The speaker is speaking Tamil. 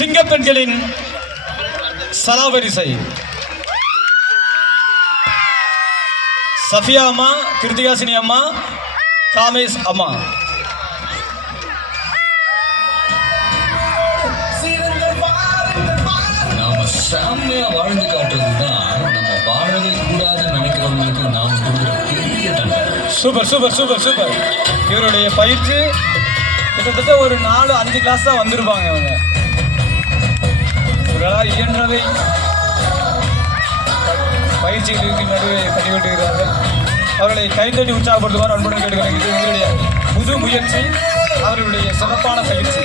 சிங்கப்பெண்களின் சலாவரிசை சஃபியா அம்மா, கிருத்திகாசினி அம்மா, காமேஷ் அம்மா. நாம செம்மையா வாழ்ந்து காட்டுறதுதான் நம்ம வாழவே கூடாதுன்னு நினைக்கிறவங்களுக்கு நாம கொடுக்குற பெரிய தண்டனை. Super super super super. இவருடைய பயிற்சி கிட்டத்தட்ட ஒரு 4-5 கிளாஸ் தான் வந்திருப்பாங்க. அவங்க இவர்களால் இயன்றதை பயிற்சிகளுக்கு நடுவே பதிவிட்டுகிறார்கள். அவர்களை கைத்தட்டி உற்சாகப்படுத்துமாறு அன்புடன் கேட்டுக்கிறேன். இது உங்களுடைய புது முயற்சி, அவர்களுடைய சிறப்பான பயிற்சி.